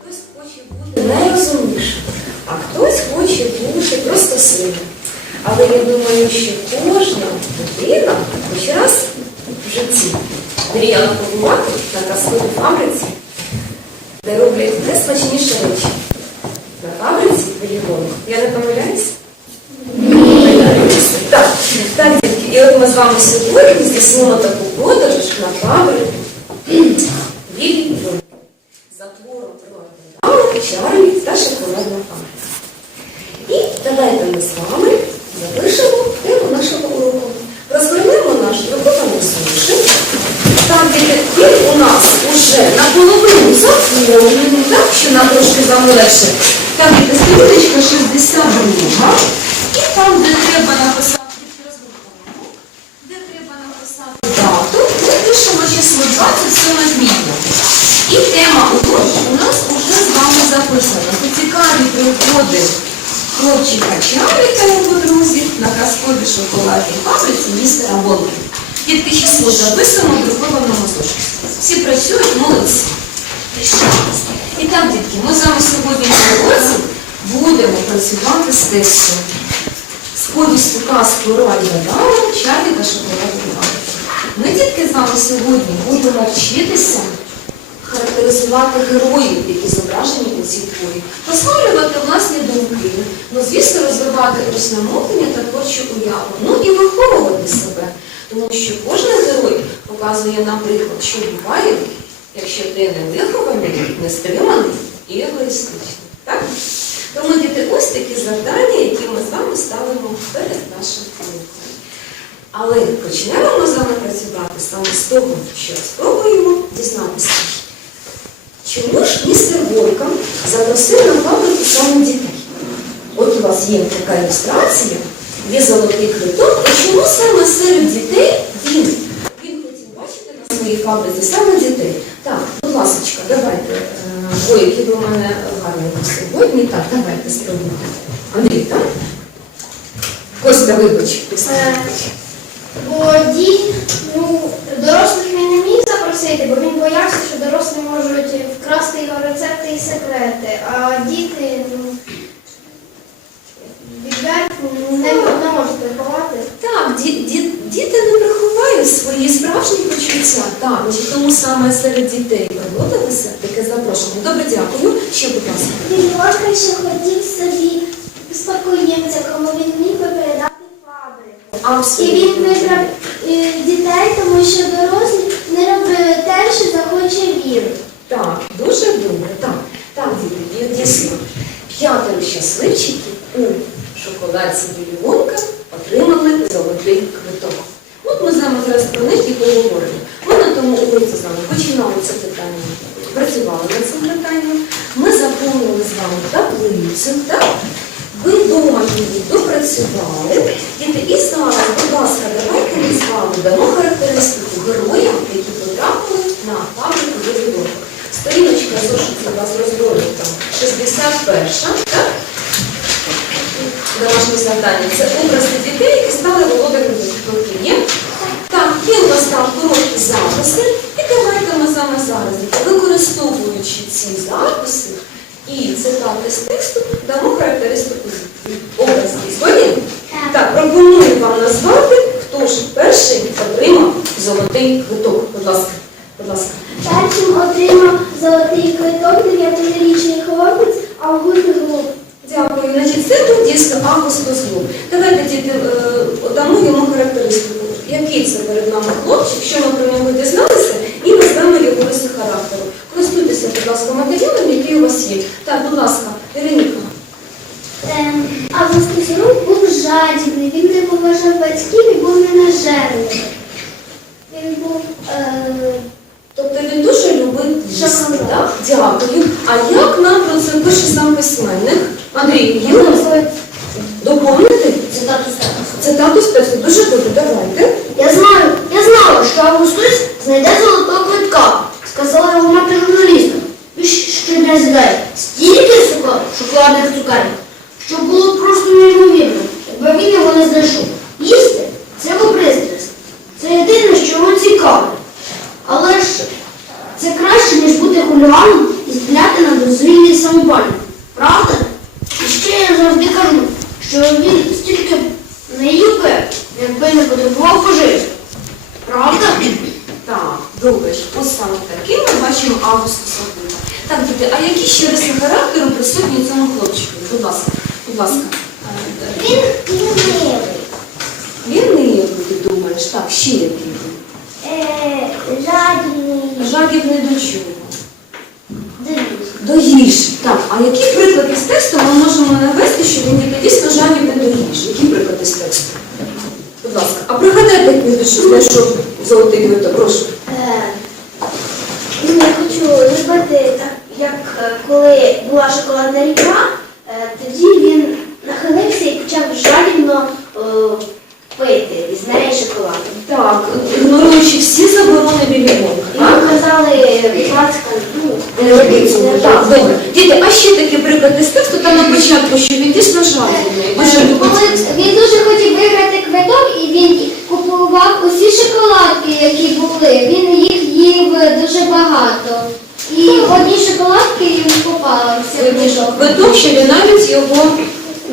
Хтось хоче бути найрозумнішим, а хтось хоче бути просто сильним. Але я думаю, що кожна людина хоч раз в житті мріяла побувати на казковій фабриці, де роблять найсмачніші речі. На фабриці Велігону. Я не помиляюсь? Так, так, дітки. І от ми з вами сьогодні здійснимо таку подорож на фабрику Вілі за твором про Чарлі та шоколадна фабрика. І давайте ми з вами запишемо тему нашого уроку. Розгорнемо наш друкований суші. Там, де він у нас уже наполовину заповнений, так, що нам трошки замилеше. Там є сторіночка 62, і там, де треба написати, тільки розгорнемо, де треба написати дату, ми пишемо число 27 квітня. І тема уроку у нас уже з вами записана. Це цікаві пригоди хлопчика Чарлі та його друзів на казковій шоколадній фабриці містера Волки. Тільки число записано в друкованому зошиті. Всі працюють, молодці. І так, дітки, ми з вами сьогодні на уроці будемо працювати з текстом. З повістю казку Ролі Дара, Чарлі та шоколадні фабрики. Ми, дітки, з вами сьогодні будемо вчитися характеризувати героїв, які зображені у цій творі, висловлювати власні думки, ну, звісно, розвивати мовлення та творчу уяву, ну і виховувати себе. Тому що кожен герой показує нам приклад, що буває, якщо ти не вихований, не стриманий і егоїстичний. Так? Тому діти, ось такі завдання, які ми з вами ставимо перед нашим уроком. Але почнемо ми з вами працювати саме з того, що спробуємо дізнатися. Чому ж містер Войка запросив на фабрику саме дітей? От у вас є така ілюстрація, є золотий квиток, і чому саме серед дітей він? Він хотів бачити на своїй фабриці саме дітей. Так, будь ласка, давайте. Е, Ой, які ви у мене гарненько сьогодні. Так, давайте спробуємо. Андрій, так? Костя, вибач. Бо дій, ну, дорослих запросити, бо він боявся, що дорослі можуть вкрасти його рецепти і секрети, а діти, ну, відверто не, не можуть приховати. Так, ді- ді- діти не приховають свої справжні почуття. Так, значить, тому саме серед дітей проводилося таке запрошення. Добре, дякую. Ще, будь ласка. Він ще хотів собі спокоємця, кому він міг би передати фабрику. І він вибрав е, дітей, тому що дорослі не робили те, що захоче він. Так, дуже добре. Так, так, діти, дійсно. П'ятеро щасливчиків у шоколадці Білівонка отримали золотий квиток. От ми з вами зараз про них і поговоримо. Ми на тому уроці з вами починали це питання, працювали над цим питанням. Ми заповнили з вами таблицю, так? Ви вдома її допрацювали. Діти, і зараз, будь ласка, давайте ми з вами дамо характеристику героям, які потрапили на фабрику Білівонка. Сторіночка зошиті у вас розгорнута 61, так? Домашнє завдання. Це образи дітей, які стали володарями. Є? Так, є у нас там короткі записи. І давайте ми саме зараз, використовуючи ці записи і цитати з тексту, дамо характеристику образів. Згодні? Так. Так, пропоную вам назвати, хто ж перший отримав золотий квиток. Будь ласка, будь ласка. Першим отримав золотий квиток дев'ятирічний хлопець Август Глуб. Дякую. Значить, це був дійсно Август Козлов. Давайте діти е, дамо йому характеристику. Який це перед нами хлопчик, що ми про нього дізналися, і ми знаємо його риси характеру. Користуйтеся, будь ласка, матеріалом, який у вас є. Так, будь ласка, Вероніка. Ем, Август Глуб був жадібний, він не поважав батьків і був ненажерливий. Він був е, Тобто він дуже любить їсти, Шоколад. так? Дякую. А як нам про це пише сам письменник? Андрій, є у нас доповнити? цитату статусу. Це тату спецу. Дуже добре, давайте. Я знаю, я знала, що Августусь знайде золотого квитка, сказала його мати журналістам. І щодня з'їдає стільки цукор, шоколадних цукерок, що було просто неймовірно, якби він його не знайшов. Їсти це його пристрасть. Це єдине, що його цікавить. Але ж це краще, ніж бути хуліганом і стріляти на дозвільній самопалі. Правда? І ще я завжди кажу, що він стільки б не їв би, якби не потребував пожити. Правда? Так, добре. Ось саме таким ми бачимо Августа Савура. Так, діти, а які ще риси характеру присутні цьому хлопчику? Будь ласка, будь ласка. Він лінивий. Він не ти думаєш, так, ще який він. Е, жадібний. Жадібний до чого? До їжі. Так, а який приклад із тексту ми можемо навести, що він є дійсно жадібний до їжі? Який приклад із тексту? Будь ласка. А пригадайте, як він що знайшов золотий квиток, прошу. Е, ну, Я хочу зробити так, як коли була шоколадна ріка, тоді він нахилився і почав жадібно е, пити із неї шоколад. Так, ігноруючи всі заборони білімонка. І ми казали, будь ласка, ну, Не робіть. Так, добре. Діти, а ще такий приклад із тексту, там на початку, що він дійсно. Дуже любить. Він дуже хотів виграти квиток і він купував усі шоколадки, які були. Він їх їв дуже багато. І одні шоколадки йому в мішок. Квиток, що він навіть його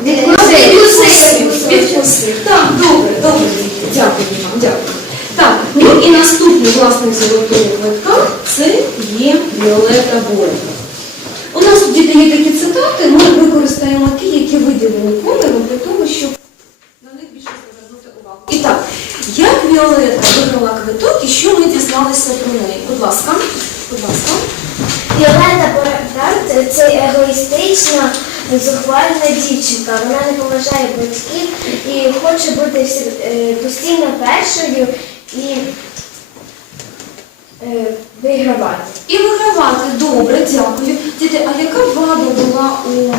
відкусив. Відкусив. Так, добре, добре. Дякую вам, дякую. Так, ну і наступний власник золотого квитка це є Віолета Борга. У нас тут діти є такі цитати, ми використаємо ті, які виділені комером для того, щоб на них більше звернути увагу. І так, як Віолета виграла квиток і що ми дізналися про неї? Будь ласка, будь ласка. Віолета Бордарт це егоїстична, зухвальна дівчинка. Вона не поважає батьків і хоче бути е, постійно першою і е, вигравати. І вигравати. Добре, дякую. Діти, а яка вада була у ну,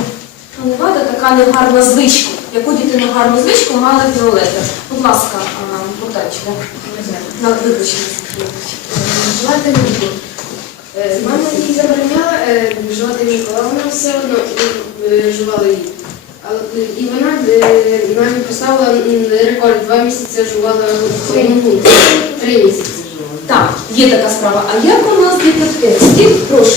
не вада, така негарна звичка? Яку діти негарну звичку мали Віолета? Будь ласка, а, Богданчику. На вибачення. Жувати не. Е, Мама їй забороняла е, жувати міко, вона все одно е, жувала її. Е, І вона е, навіть поставила рекорд, два місяці жувала ну, три місяці жувала. Так, є така справа. А як у нас діти в? Прошу.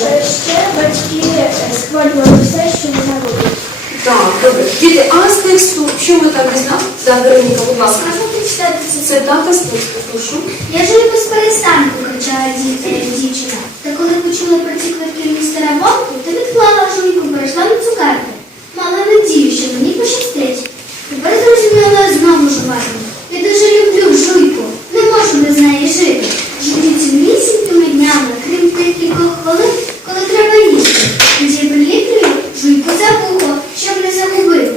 Ще батьки е, схвалювали все, що вона робить. Так, добре. Діти, а з тексту, що ми так дізнали? Так, Вероніка, будь ласка. Можна читати це? Це дата з тексту, прошу. Я живу без перестанку, кричала ді- е, дівчина. Та коли почула про ці квитки містера Вовку, то відклала жуйку, перейшла на цукерки. Мала надію, що мені пощастить. Тепер зрозуміла знову жуватиму. Я дуже люблю жуйку. Не можу без неї жити. Жую цілісінькими днями, крім тих кількох хвилин, коли треба їсти. Тоді приліплюю жуйку за вухо, щоб не загубити.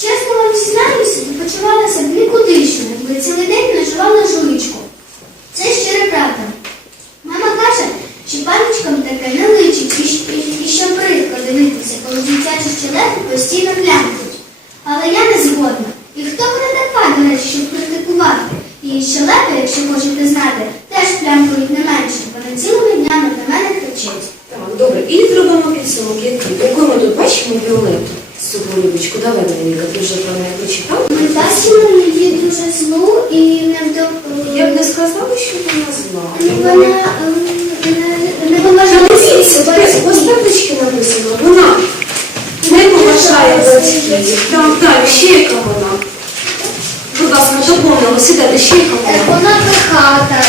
Чесно вам зізнаюся, і почувалася б нікудишньо, якби цілий день не жувала жуйчку. Це щира правда. Мама каже, що паночкам таке не личить і, щ- і, і що прикро дивитися, коли дитячі щелепи постійно глянуть. Але я не згодна. І хто вона така, до речі, щоб критикувати? І щелепи, якщо хочете знати, теж плямкують не менше, вона цілими днями на мене кричить. Так, добре. І зробимо. Яку ми тут бачимо Віолету? Цю голубочку, давай, Вероніка, ти вже про неї прочитав? Бачимо її дуже злу і невдоволення. Я б не сказала, що вона зла. Вона ем, не, не поважає таблички написано. Вона не поважає батьків. Так, так, ще яка вона. Будь ласка, доповнимо, сідайте, ще яка вона. Вона пихата.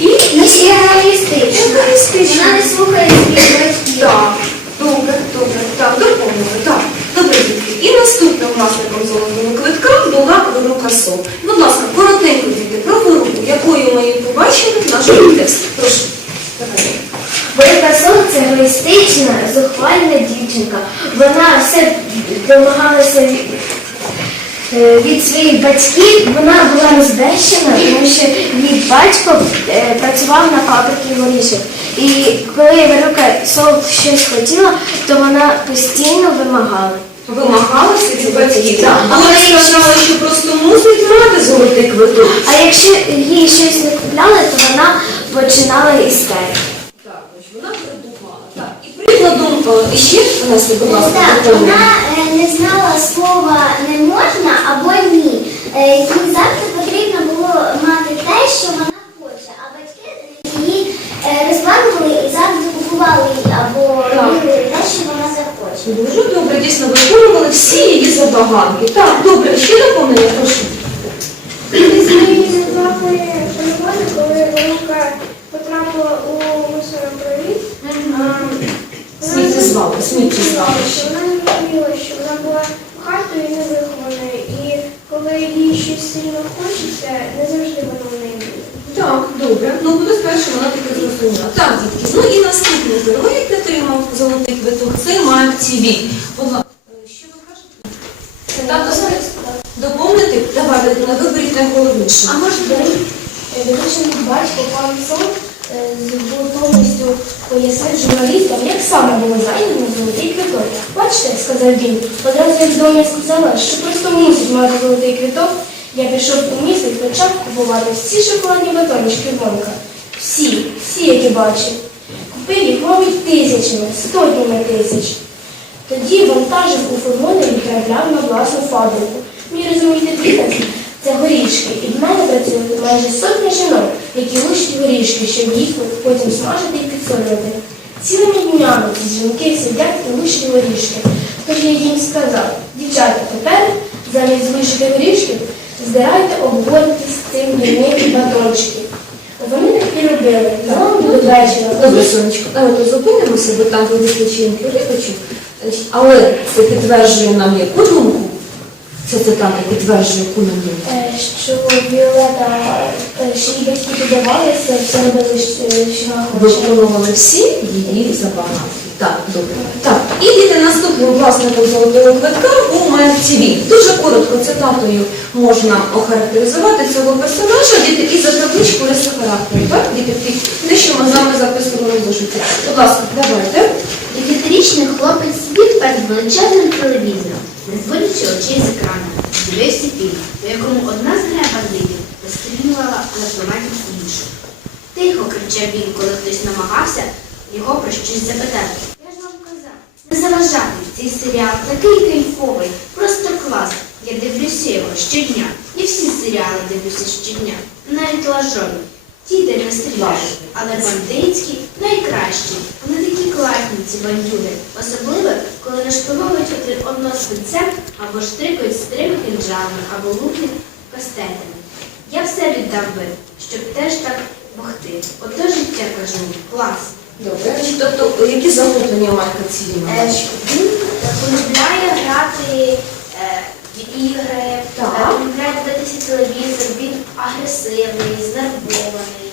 І Не егоїстична. Егоїстична. Вона не слухає своїх батьків. так, добре, добре, так, доповнили, так. Добре, дітки. І наступним власником золотого квитка була Верука Со. Будь ласка, коротенько, діти, про Веруку, якою ми її побачили в нашому тексті. Прошу. Велика сон це егоїстична, зухвальна дівчинка. Вона все домагалася від, е, своїх батьків. Вона була розбещена, тому що її батько е, працював на фабриці горішок. І коли Верука Сол щось хотіла, то вона постійно вимагала. Вимагалася від батьків. Так. Але вона сказала, що просто мусить мати золотий квиток. А якщо їй щось не купляли, то вона починала істерити. Тобто, і ще Леся, будь ласка, Вона е, не знала слова не можна або ні. Е, Їй завжди потрібно було мати те, що вона хоче, а батьки її е, розкладували і завжди купували її або робили те, що вона захоче. Дуже добре, дійсно виконували всі її забаганки. Так, добре, ще доповнення, прошу. Потрапила у мусоропровід. Сміттєзвали, сміттєзвали. Що вона не розуміла, що вона була хатою і невихованою. І коли їй щось сильно хочеться, не завжди воно в неї буде. Так, добре. Ну, буде спершу вона таке зрозуміла. Так, дітки, ну і наступний герой, який отримав золотий квиток, це. Будь ласка, е, що ви кажете? Зараз доповнити? Давайте, Дитина, виберіть найголовніше. А може батько пан Сон з повністю пояснив журналістам, як саме було зайнято золотий квиток. Бачите, сказав він, одразу як доня сказала, що просто мусить мати золотий квиток, я пішов у місто і почав купувати всі шоколадні батончики Вонка. Всі, всі, які бачив. Купив їх, мабуть, тисячами, сотнями тисяч. Тоді вантажив у фургони і відправляв на власну фабрику. Мій розумієте, бізнес це горішки. І в мене працює майже сотня жінок, які лущать горішки, щоб їх потім смажити і підсолювати. Цілими днями ці жінки сидять і лущать горішки. Тож я їм сказав, дівчата, тепер замість лущити горішків здирайте обгорнути з цим дурним батончики. Вони так і робили. Ну, до вечора. Добре, сонечко, давайте зупинимося, бо там ви виключенки рибочок. Але це підтверджує нам яку думку? Це цитата підтверджує яку нам? Е, що Віолета, е, що її батьки додавалися, все робили, що що вона хоче. Виконували всі її забаганки. Так, добре. Так, і діти наступним власником золотого квитка був Майк Дуже коротко цитатою можна охарактеризувати цього персонажа, діти, і за табличку риси характеру. Так, діти, те, що ми з вами записували в зошиті. Будь ласка, давайте. Десятирічний хлопець сидів перед величезним телевізором, не зводячи очей з екрану, дивився фільм, у якому одна з гра бандитів розстрілювала автоматів іншу. Тихо кричав він, коли хтось намагався його про щось запитати. Я ж вам казав, не заважати цей серіал такий кайфовий, просто клас. Я дивлюся його щодня. Я всі серіали дивлюся щодня, навіть лажові. Ті, де не стріляють, але бандитські найкращі. Вони такі класні, ці бандюги. Особливо, коли один одного спинцем або штрикають стрими кінжалами, або луплять кастетами. Я все віддав би, щоб теж так могти. Ото життя кажу, клас. Добре. Тобто, які захоплення Майка ТВ? Е, Він полюбляє грати е, в ігри, е, полюбляє дивитися телевізор, він агресивний, знервований,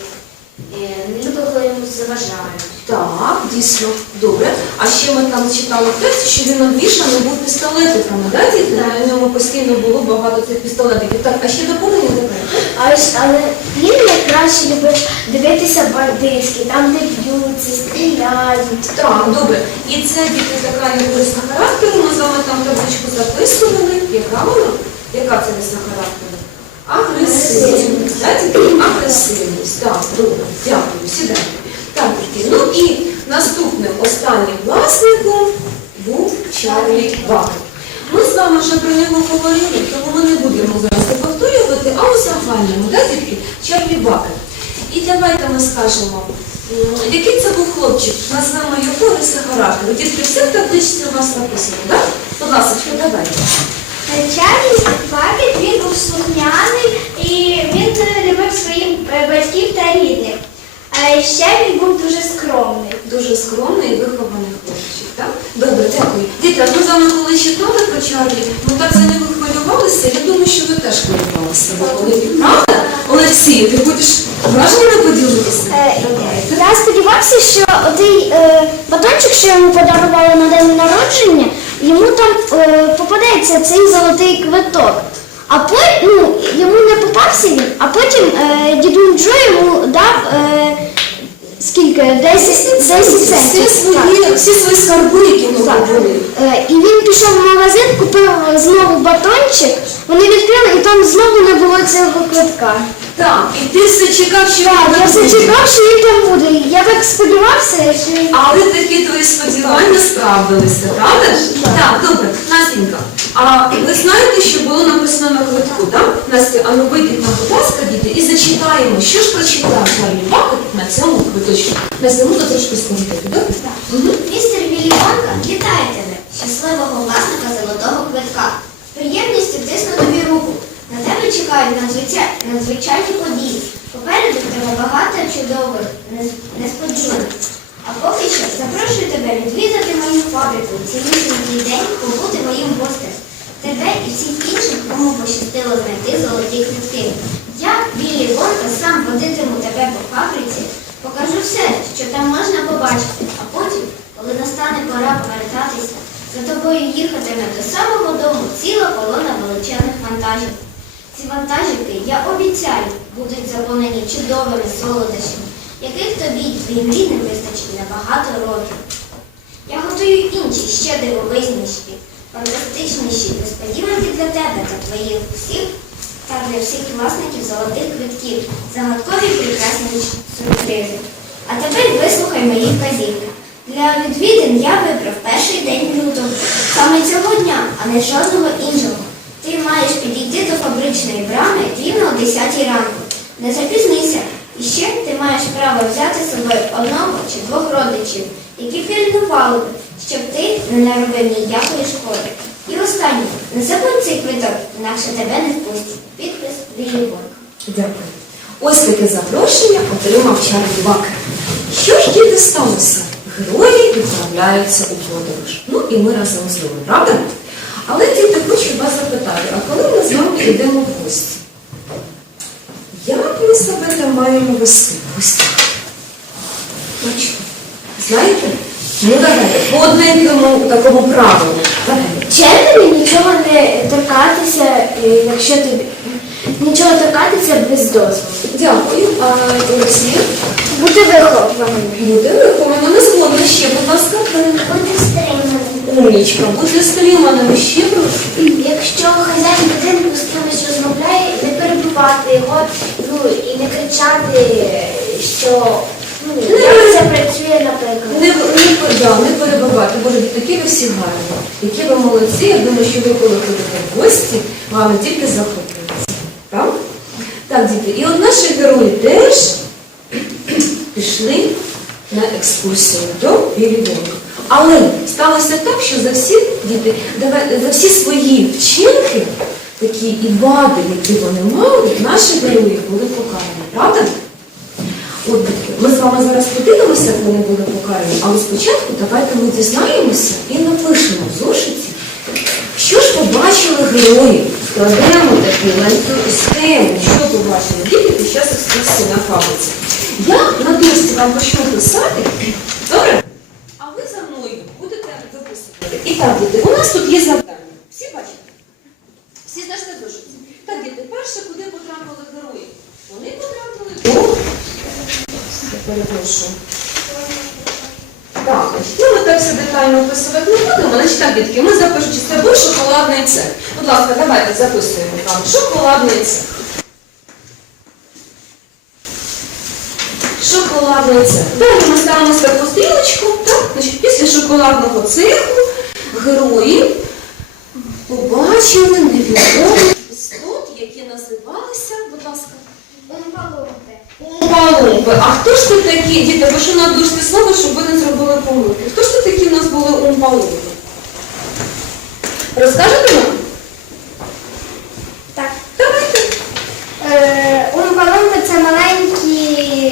е, не любить, коли йому заважають. Так, дійсно, добре. А ще ми там читали в тексті, що він обвішаний був пістолетиками, да, діти? На ньому постійно було багато цих пістолетиків. Так, а ще доповнення таке? А ось, але він найкраще любить дивитися бандитські, там де б'ються, стріляють. Так, добре. І це діти така риса характеру. Ми з вами там табличку записували. Яка вона? Яка це риса характеру? Агресивність. Да, діти? Агресивність. Так, добре. Дякую. Сідайте. Дітки. Ну і наступним останнім власником був Чарлі Бакер. Ми з вами вже про нього говорили, тому ми не будемо зараз це повторювати, а у загальному, да, дітки? Чарлі Бакер. І давайте ми скажемо, який це був хлопчик, назвемо його риси характеру. Дітки, все в табличці у вас написано, так? Будь ласка, давайте. Чарлі Бакет, він був слухняний і він е, любив своїх е, батьків. А ще він був дуже скромний. Дуже скромний і вихований хлопчик, так? Добре, дякую. Діти, ми з вами коли читали про Чарлі, ми так за нього хвилювалися, я думаю, що ви теж хвилювалися. Правда? Олексій, ти будеш враженими поділитися? Е, Я сподівався, що той е, батончик, що йому подарували на день народження, йому там е, попадеться цей золотий квиток. А потім ну, йому не попався він, а потім е, діду Джо йому дав е, скільки? 10, 10 Всі свої, всі свої скарби, які в нього були. Е, І він пішов в магазин, купив знову батончик, вони відкрили і там знову не було цього квитка. Так, і ти все чекав, що Так, я все чекав, що він там буде. Я так сподівався, що він. Але такі твої сподівання справдилися, правда ж? Так, добре. Настенька, а ви знаєте, що було написано на квитку, так? Настя, а ну вийдіть нам, будь ласка, діти, і зачитаємо, що ж прочитав Чарлі Бакет на цьому квиточку. Настя, можна трошки скоротити, так? Угу. Містер Віллі Вонка, вітаю тебе, щасливого власника золотого квитка. З приємністю тисну тобі руку. На тебе чекають надзвичай- надзвичайні події. Попереду в тебе багато чудових несподіванок. А поки що запрошую тебе відвідати мою фабрику, цілісінький день побути моїм гостем. Тебе і всіх інших, кому пощастило знайти золоті квітки. Я, Біллі Вонка, сам водитиму тебе по фабриці, покажу все, що там можна побачити, а потім, коли настане пора повертатися, за тобою їхатиме до самого дому ціла колона величезних вантажів. Ці вантажівки, я обіцяю, будуть заповнені чудовими солодощами, яких тобі й твоїм рідним вистачить на багато років. Я готую інші ще дивовизніші, фантастичніші несподіванки для тебе та твоїх всіх та для всіх власників золотих квитків, загадкові прекрасні сюрпризи. А тепер вислухай мої вказівки. Для відвідин я вибрав перший день лютого, саме цього дня, а не жодного іншого. Ти маєш підійти до фабричної брами рівно о 10 ранку. Не запізнися. І ще ти маєш право взяти з собою одного чи двох родичів, які пільнували би, щоб ти не наробив ніякої шкоди. І останнє, не забудь цей квиток, інакше тебе не впустять. Підпис Віллі Вонка. Дякую. Ось таке запрошення отримав Чарлі Бакер. Що ж діти сталося? Герої відправляються у подорож. Ну і ми разом з ними, правда? Але діти, хочу вас запитати, а коли ми з вами йдемо в гості? Як ми себе там маємо вести в гостях? Точно. Знаєте? Ну давайте, по одненькому такому правилу. Давайте. Нічого не торкатися, е, якщо тобі нічого торкатися без дозволу. Дякую. А Олексій? Бути вихованим. Буде виховано. Не згодна ще, будь ласка. Бути стриманим. Умнічка, будьте стриманими, ще прошу. Якщо хазяїн будинку з кимось розмовляє, не перебивати його, ну і не кричати, що ну, як це працює, наприклад. Не, не, да, не перебивати, боже, такі ви всі гарні, які ви молодці. Я думаю, що ви коли ходите в гості, вами тільки захоплюється. Так? Так, діти, і от наші герої теж пішли на екскурсію до Білівонка. Але сталося так, що за всі діти, за всі свої вчинки, такі і вади, які вони мали, наші герої були покарані. Правда? От ми з вами зараз подивимося, як вони були покарані, але спочатку давайте ми дізнаємося і напишемо в зошиті, що ж побачили герої. Складемо такі схему, що побачили діти під час екскурсії на фабриці. Я на дошці вам почну писати, добре? А ви за мною будете записувати. І так, діти, у нас тут є завдання. Всі бачите? Всі знайшли зошиті. Так, діти, перше, куди потрапили герої? Вони потрапили до я перепрошую. Так, ну ми так все детально описувати не будемо. Значить, так, дітки, ми запишемо, чи це був шоколадний цех. Будь ласка, давайте записуємо там. Шоколадний цех. Шоколадний цех. Далі ми ставимо таку стрілочку. Так? Значить, після шоколадного цеху герої побачили невідомий істот, які називалися, будь ласка, Умпалумпи. А хто ж тут такі, діти, ви що надуште слово, щоб ви не зробили помилки? Хто ж тут такі в нас були умпалумпи? Розкажете нам? Так. Давайте. Е, Умпалумпи це маленькі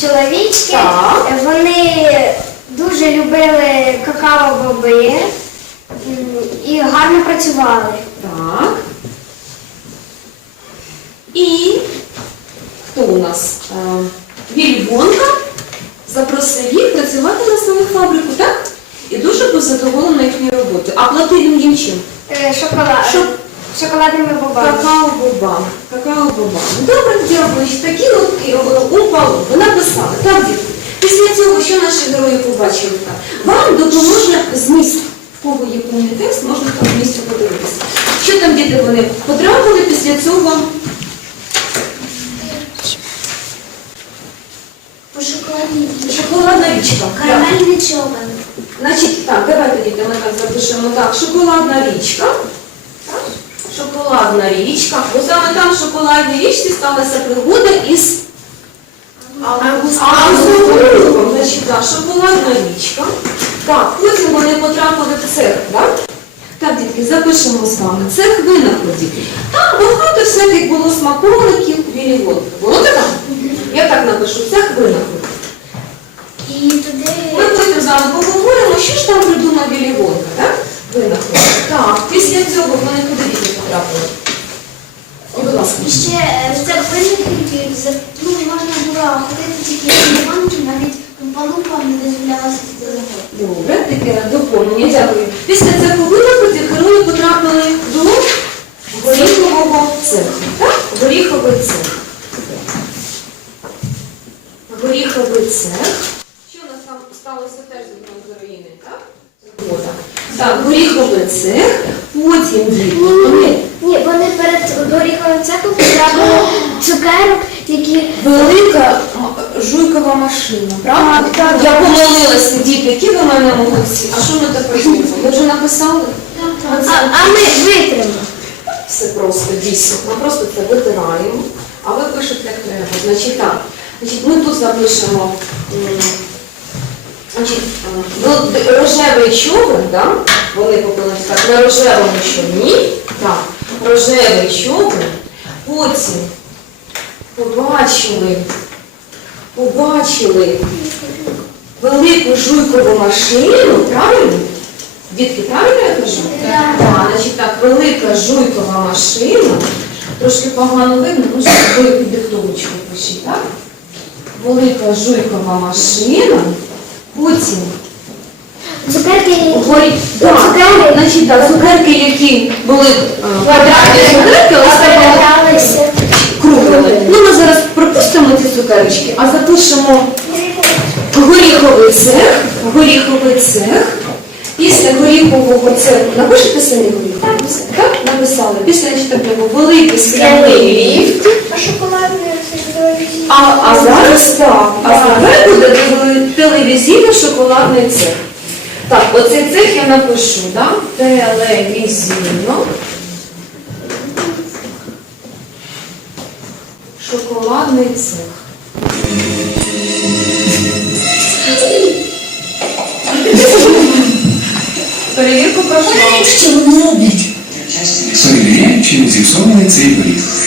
чоловічки. Так. Е, Вони дуже любили какао-боби і гарно працювали. Так. І хто у нас? Е, Віллі Вонка запросив їх працювати на свою фабрику, так? І дуже був задоволений їхньою роботою. А платив він їм чим? Е, Шоколад. Шо- Шоколадними бобами. Какао-бобам. Какао-бобам. Добре, дякую. Такі от е, умпалу. Ви написали. Так, діти. Після цього, що наші герої побачили там? Вам допоможе зміст. В кого є повний текст, можна там в місці подивитися. Що там діти вони потрапили після цього? По шоколадній Шоколадна річка. Карамельний човен. Значить, так, давайте діти, ми так запишемо. Так, шоколадна річка. Так, Шоколадна річка. Бо саме там в шоколадній річці сталася пригода із Августом. Значить, так, шоколадна річка. Так, потім вони потрапили в цех, так? Так, дітки, запишемо з вами. Цех винаходів. Там багато всяких було смаколиків, віліводки. Було таке? Я так напишу, цех винаходів. І туди Ми потім з вами поговоримо, що ж там придумав Віліводка, так? Винаходів. Так, після цього вони куди потрапили? Будь ласка. ще е, в за- ну, можна було ходити тільки на банки, навіть палупам не дозволялося туди заходити. Добре, таке доповнення. Дякую. Після цеху винаходів герої потрапили до горіхового цеху. Так? Горіховий цех. Горіховий цех. Що у нас там сталося теж з одною героїною, так? Так, горіховий цех, потім діти. Вони Ні, вони перед горіховим цехом потрапили цукерок, які Велика м- жуйкова машина, правда? Так, так. Я помилилася, діти, які ви мене молодці. А що ми тепер зробимо? Ви вже написали? а, а ми витримали. Все просто, дійсно. Ми просто це витираємо, а ви пишете як треба. Значить так. Значить, ми тут запишемо. м, Значить, е, ну, д- рожевий човен, да? Вони попили так, на рожевому човні, так, рожевий човен, потім побачили, побачили велику жуйкову машину, правильно? Дітки, правильно я кажу? Так. Значить так, велика жуйкова машина. Трошки погано видно, може ви під диктовочку пишіть, так? Велика жуйкова машина. Потім Цукерки, які да, Цукерки. значить, так, цукерки, які були е, квадратні цукерки, так перегралися. круглими. Ну, ми зараз пропустимо ці цукерочки, а запишемо горіховий цех, горіховий цех. Після горіхового цеху напишете самі горіховий цех, так? Написали. Після читального великий скляний ліфт. А шоколадний? А, а зараз так. А зараз буде телевізійно-шоколадний цех. Так, оцей цех я напишу, так? Телевізійно. Шоколадний цех. Перевірку пройшла. Що вони роблять? Перевіряють, чи не зіпсований цей горіх.